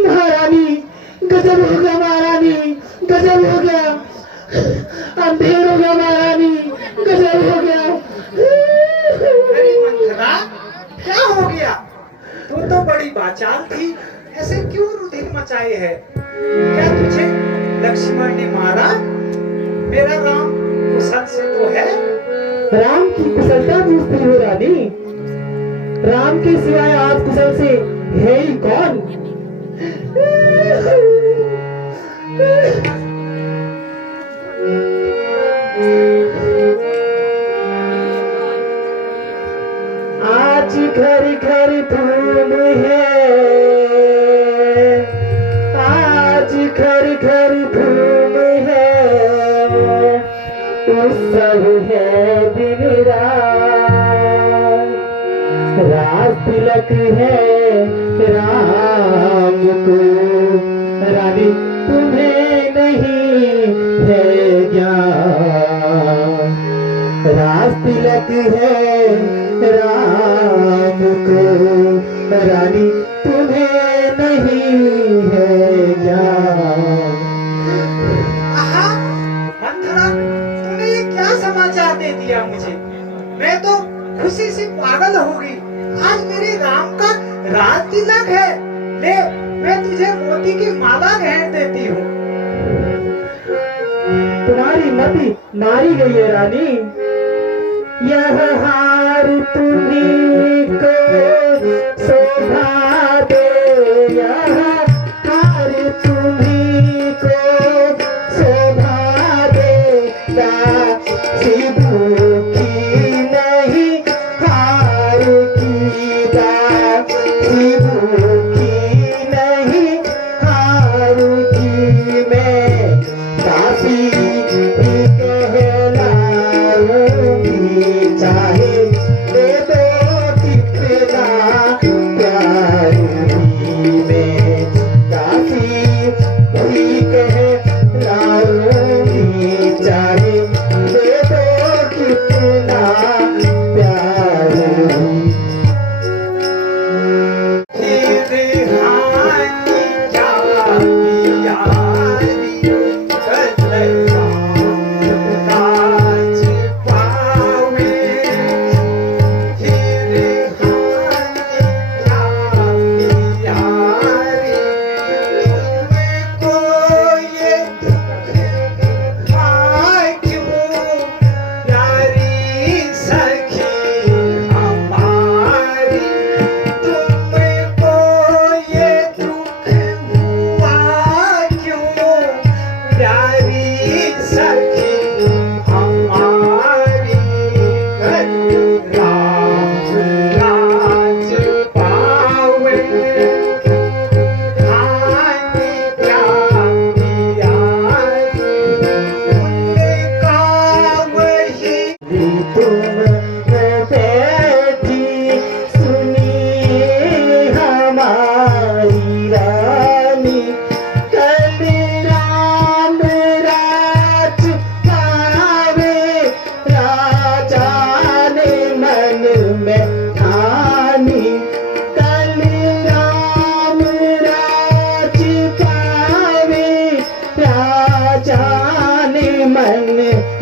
महारानी गजब हो गया, महारानी गजब हो गया, अंधेर हो गया महारानी, गजब हो गया। अरे मंथरा, क्या हो गया? तू तो बड़ी बाचाल थी, ऐसे क्यों रुधिर मचाए है? क्या तुझे लक्ष्मण ने मारा? मेरा राम कुशल से तो है? राम की कुशलता पूछती हो रानी? राम के सिवाय आप कुशल से है ही कौन? आज घर घर धूम है, आज घर घर धूम है, उत्सव है दिन रात, रात तिलक है राम को, रानी तुम्हें नहीं है ज्ञान, रात तिलक है राम को, रानी तुम्हें नहीं है ज्ञान। आहा, मंथरा, तूने ये क्या समाचार दे दिया मुझे? मैं तो खुशी से पागल हो गई। आज मेरे राम का राज तिलक है। ले, मैं तुझे मोती की माला गहन देती हूँ। तुम्हारी मति मारी गई है रानी। यह हार तुम्हीं को शोभा दे, यह हार तुम्हीं को शोभा दे, दासी भूखी नहीं हार की, दासी भूखी नहीं हार की, मैं दासी भी कहलाऊंगी, चाहे दे दो कितना प्यार भी, मैं दासी भी कहलाऊंगी, चाहे दे दो कितना प्यार भी।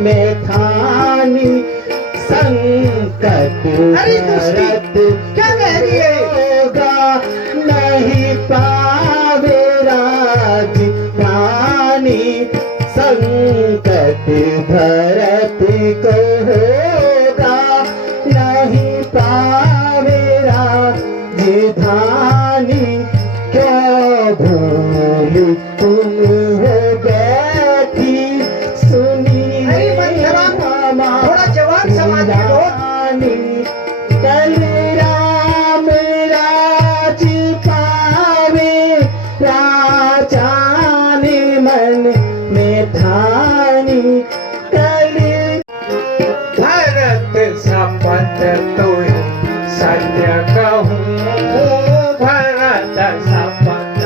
में थानी संकट अरे दुष्टी, क्या कह रही है? होगा नहीं पावे राजधानी, संकट भरत को होगा नहीं पावे राजधानी, क्या भूल तुम हो बैठी सुनी थोड़ा जवान समाज के लोग। कल राम राज पावे राजा ने मन में ठानी, कल भरत शपथ तो सत्य कहूँ, भरत शपथ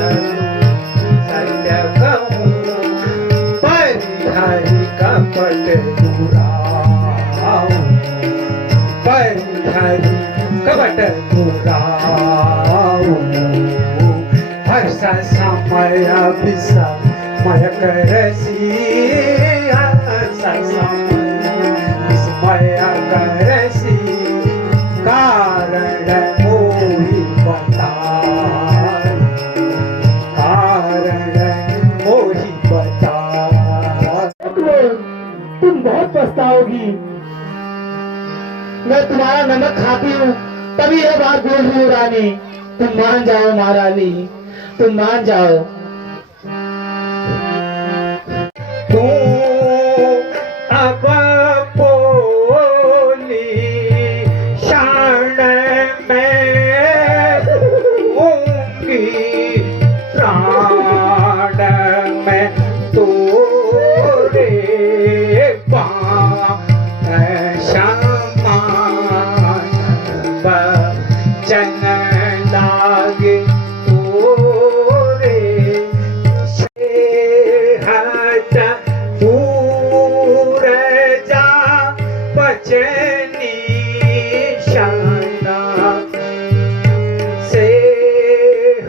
जाऊं हर्ष समय विस्मय करसी हर्ष समय करसी कारण मोहि बता कारण मोहि बता। तुम बहुत पछताओगी। मैं तुम्हारा नमक खाती हूँ तभी यह बात बोल रही हूँ रानी। तुम मान जाओ महारानी, तुम मान जाओ। तू अब बोली शान में होंगी प्राण में तोरे चन लागे तोरे हट दूर जा बचनी शाना से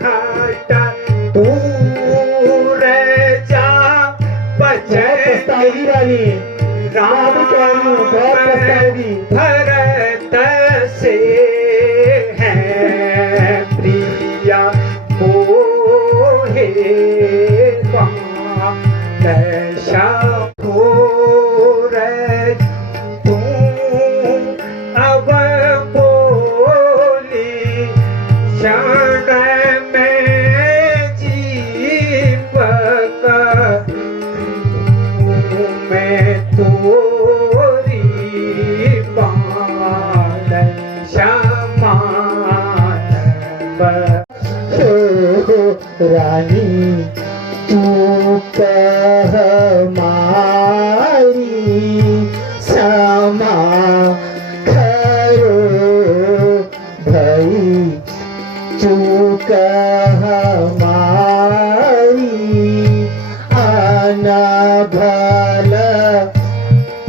हट दूर जा बचनी रानी राम भरत से है प्रिया मोहे दशा तू अब बोली क्षण में जीवक मैं तोरी बाल शमान रानी तू कह मारी क्षमा करो भई चूक हमारी आना भल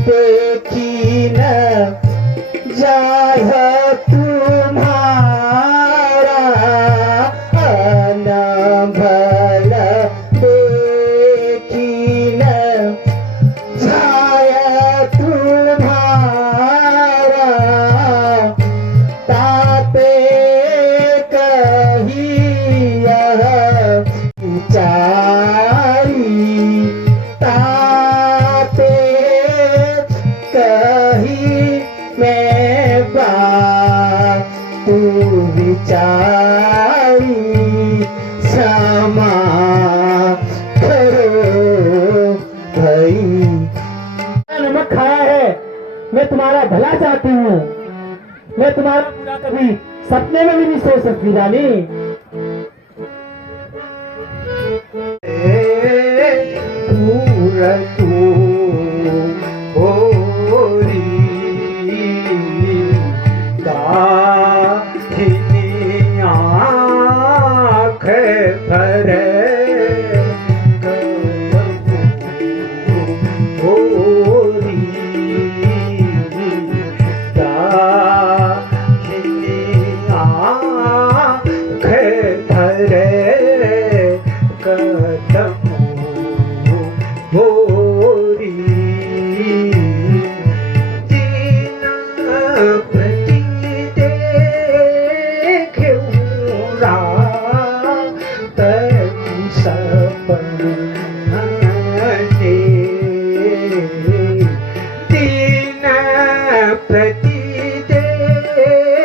देखी न जाह तुम्हारा आना भल देखी न जाय तुम्हारा ताते कही यह विचारी ताते कही मैं बात तू विचारी क्षमा करो भाई। नमक खाया है, मैं तुम्हारा भला चाहती हूँ। मैं तुम्हारा बुरा कभी सपने में भी नहीं सोच सकती रानी। दूर तू होरी दाहिनी आँख भरे होरी दाहिनी आँख भरे कदम होरी दीन प्रति देखूरा तू सपने दीन प्रति देखूरा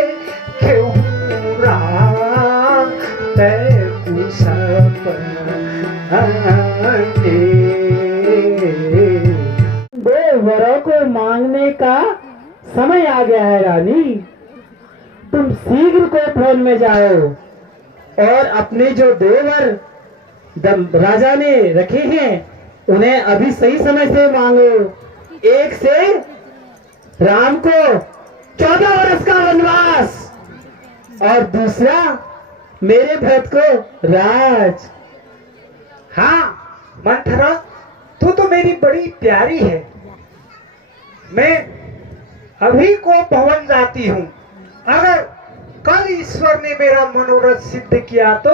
तू सपने दो वरों को मांगने का समय आ गया है रानी। तुम शीघ्र कोपवन में जाओ और अपने जो दो वर राजा ने रखे हैं उन्हें अभी सही समय से मांगो। एक से राम को 14 वर्ष का वनवास और दूसरा मेरे भरत को राज। हाँ मंथरा, तू तो मेरी बड़ी प्यारी है। मैं अभी को भवन जाती हूँ। अगर कल ईश्वर ने मेरा मनोरथ सिद्ध किया तो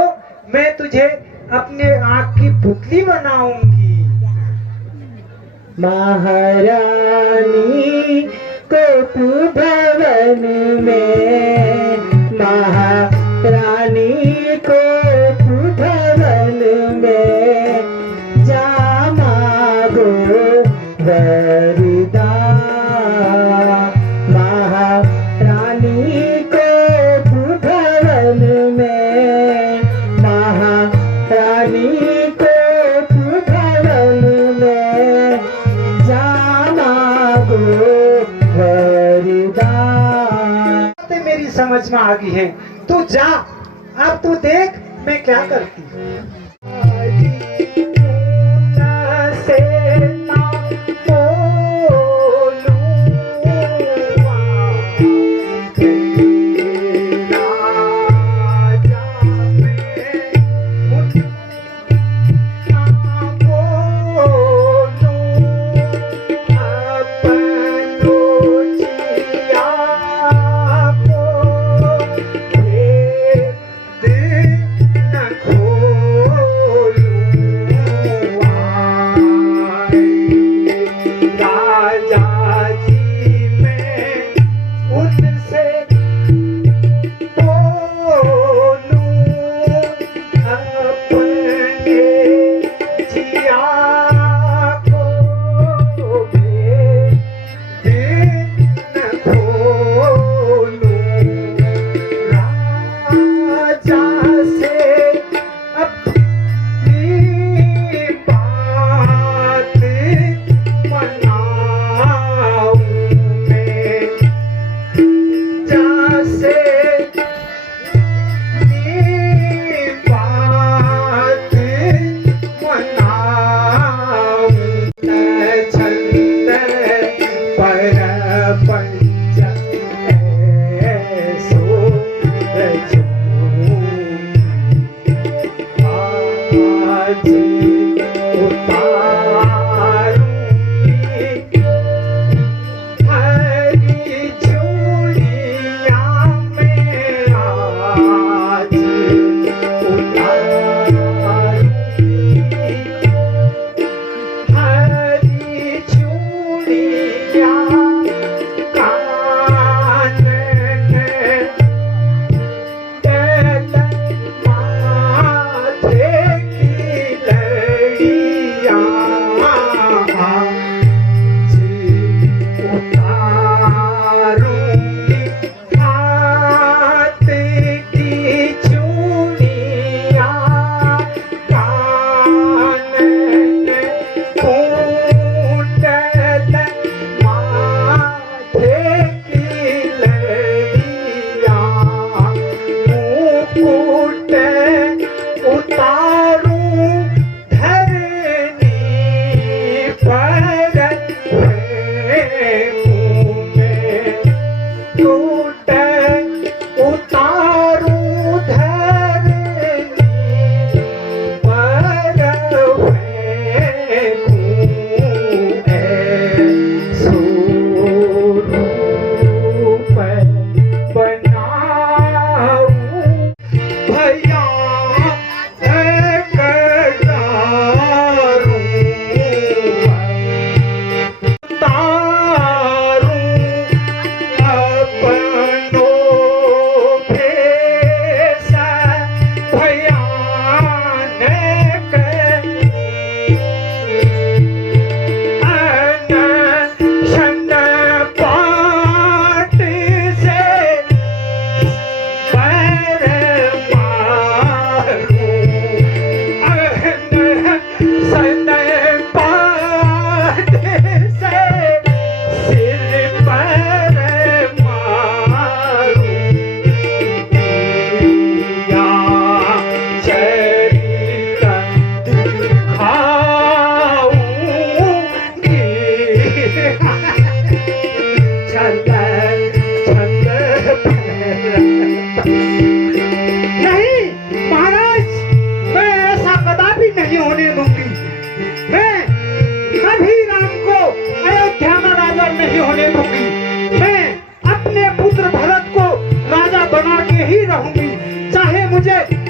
मैं तुझे अपने आँख की पुतली बनाऊंगी। महारानी को तू भवन में, महारानी को तू भवन में जा मांगो वरदान। महारानी को तू भवन में, महारानी को तू भवन में जा मांगो वरदान। बातें मेरी समझ में आ गई है, तू जा, अब तू देख मैं क्या करती हूँ।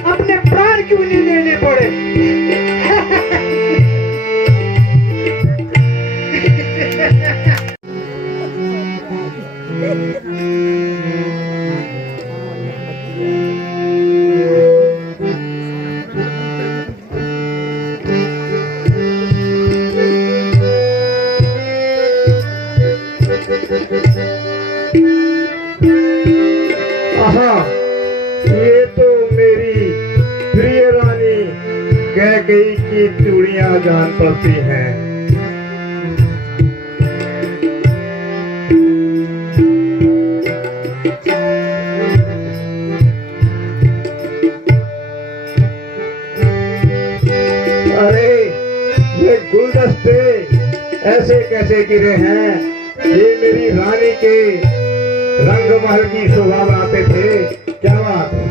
अपने प्राण क्यों नहीं लेने पड़े। आहा, ये तो मेरी प्रिय रानी कैकेयी की चूड़ियां जान पड़ती हैं। अरे ये गुलदस्ते ऐसे कैसे गिरे हैं? ये मेरी रानी के रंग महल की शोभा बढ़ाते थे। क्या बात है?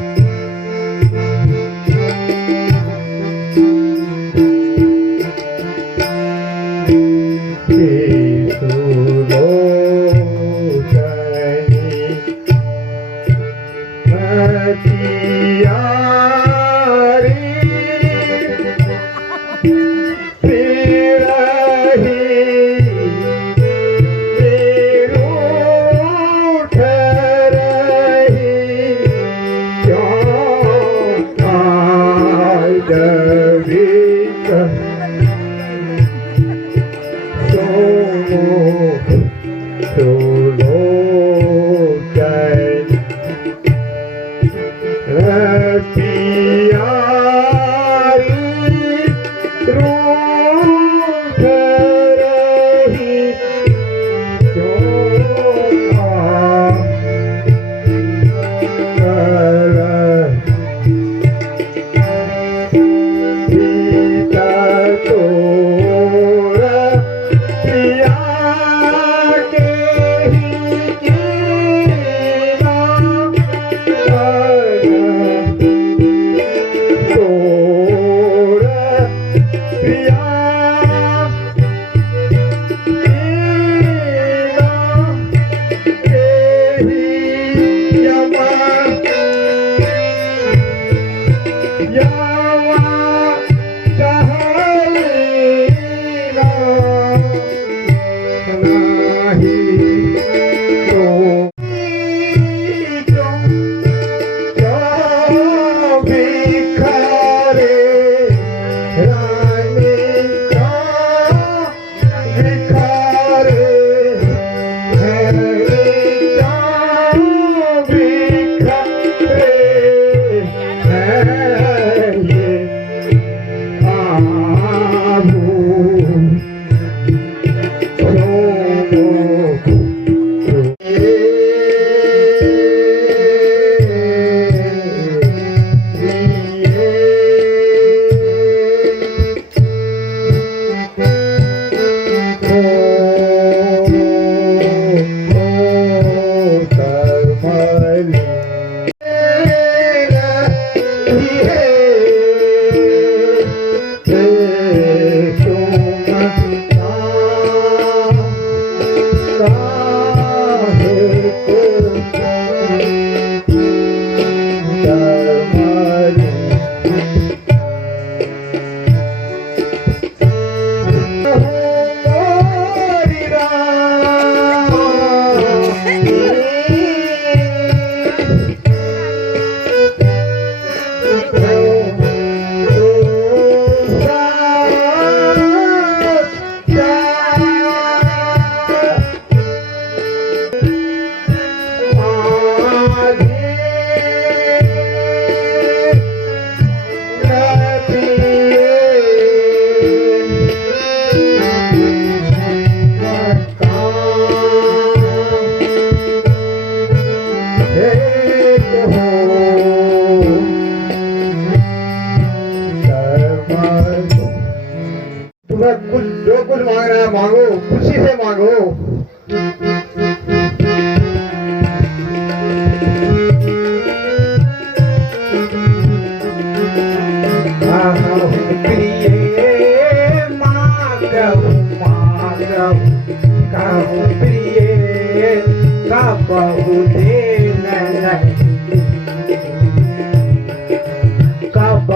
तुम्हें कुछ जो कुछ मांग रहा है मांगो, खुशी से मांगो।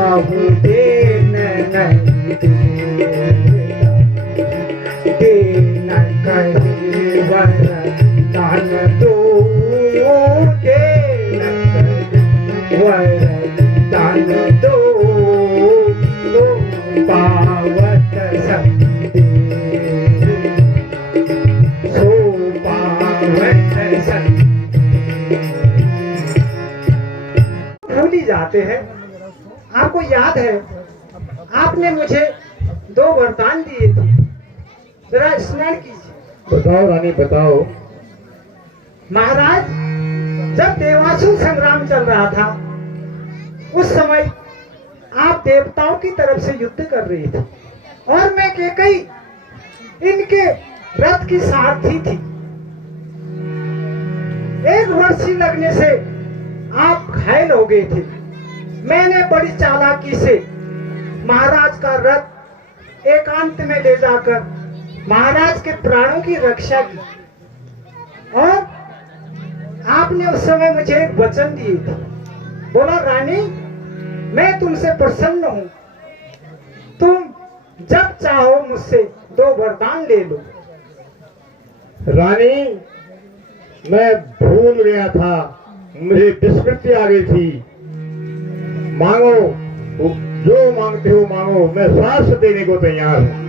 बहु देन नहीं देन कहे वरदान दो देन कहे वरदान दो तुम पावत संदेश सो पावत संदेश। भूल ही जाते हैं। आपको याद है आपने मुझे 2 वरदान दिए थे, जरा स्मरण कीजिए। बताओ रानी बताओ। महाराज, जब देवासुर संग्राम चल रहा था उस समय आप देवताओं की तरफ से युद्ध कर रहे थे और मैं कैकेयी इनके रथ की सारथी थी। 1 वर्षी लगने से आप घायल हो गए थे। मैंने बड़ी चालाकी से महाराज का रथ एकांत में ले जाकर महाराज के प्राणों की रक्षा की और आपने उस समय मुझे एक वचन दिए थे। बोला, रानी मैं तुमसे प्रसन्न हूं, तुम जब चाहो मुझसे 2 वरदान ले लो। रानी मैं भूल गया था, मुझे विस्मृति आ गई थी। मांगो, जो मांगते हो मांगो, मैं सास देने को तैयार हूँ।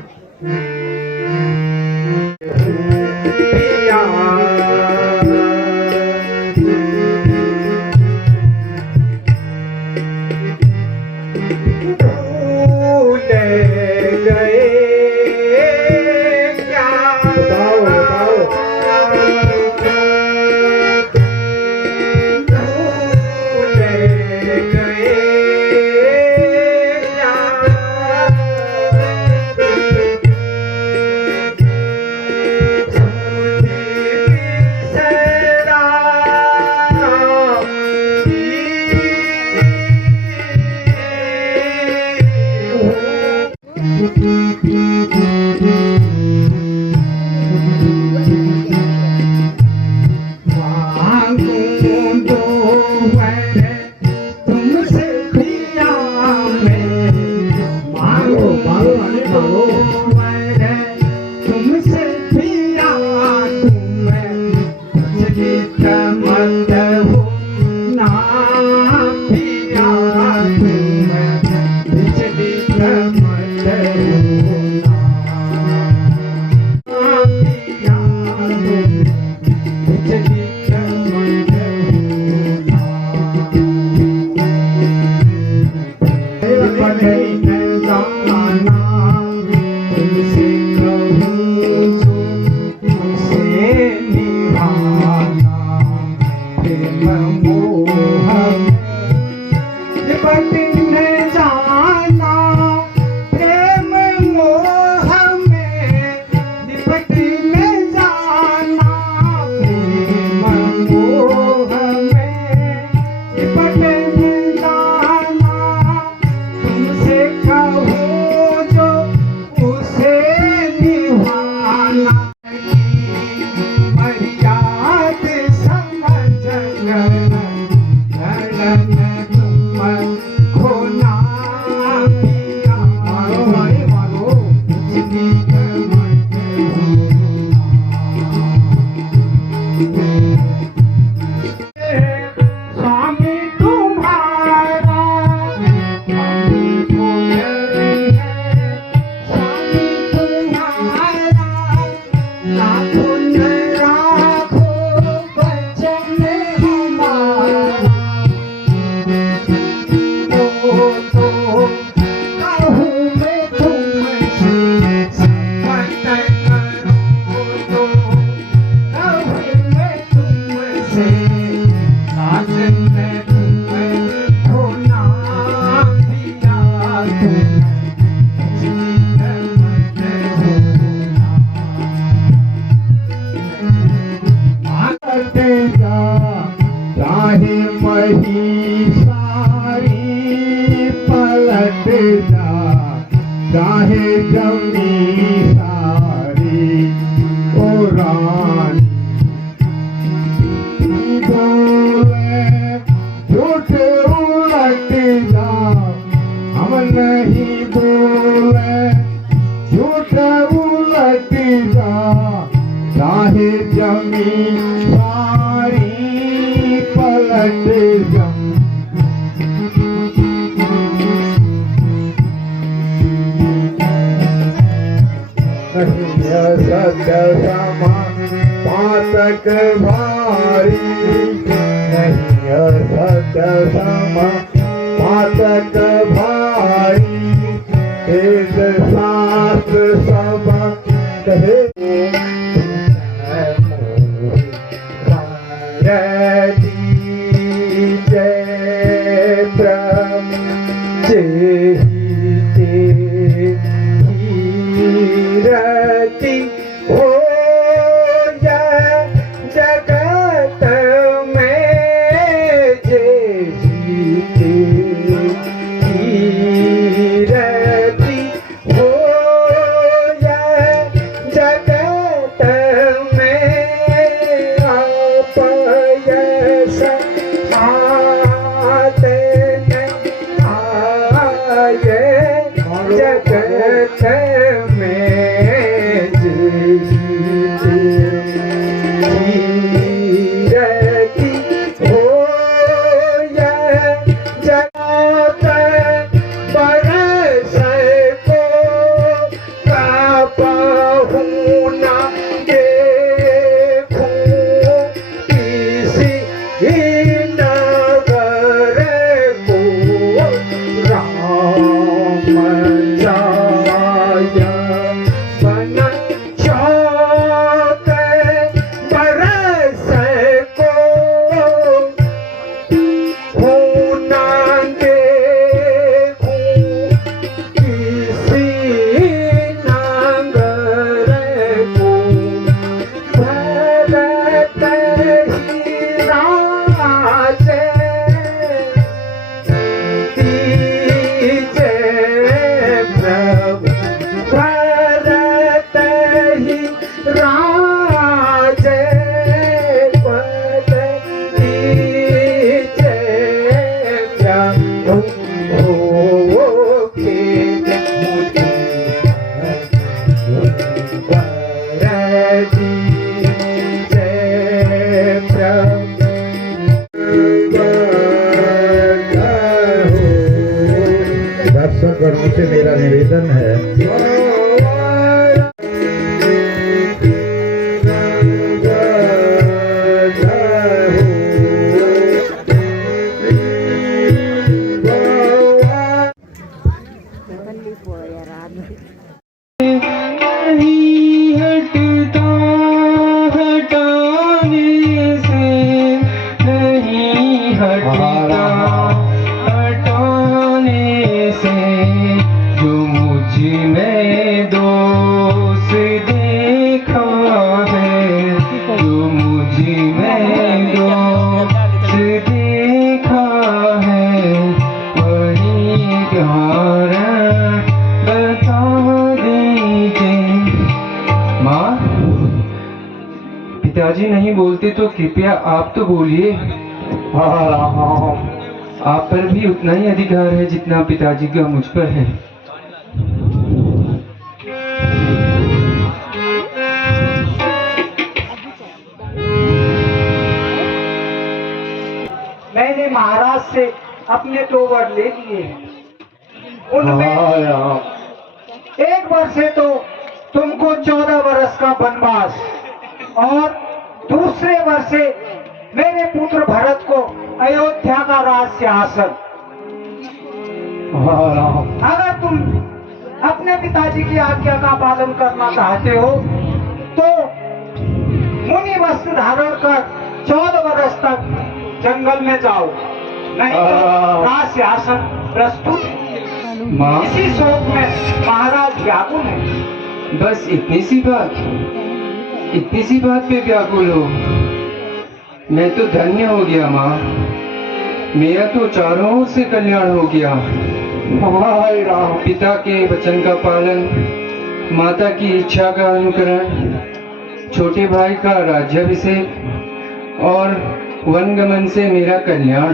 चाहे जमी सारी ओ रानी बोले झूठ उलट जा हम नहीं बोले झूठ उलटी जा चाहे जमीन सारी पलट जा सत्य समा पातक भारी नहीं सत्य समा पातक भारी वेद शास्त्र सब कहे जय ब्रह्म रति हो या जगत में जीती रति हो या जगत में आप यश आते आए जगत दर्शकगणों से मेरा निवेदन है पिताजी नहीं बोलते तो कृपया आप तो बोलिए। आप पर भी उतना ही अधिकार है जितना पिताजी का मुझ पर है। मैंने महाराज से अपने 2 वर ले लिए हैं। उनमें एक वर से तो तुमको 14 वर्ष का वनवास और दूसरे वर्ष से मेरे पुत्र भरत को अयोध्या का राज सिंहासन। अगर तुम अपने पिताजी की आज्ञा का पालन करना चाहते हो तो मुनि वस्त्र धारण कर 14 वर्ष तक जंगल में जाओ, नहीं तो राज सिंहासन प्रस्तुत। इसी शोक में महाराज व्याकुल है। बस इतनी सी बात पे व्याकुल हो। मैं तो धन्य हो गया माँ, मेरा तो चारों ओर से कल्याण हो गया। पिता के वचन का पालन, माता की इच्छा का अनुकरण, छोटे भाई का राज्याभिषेक और वनगमन से मेरा कल्याण।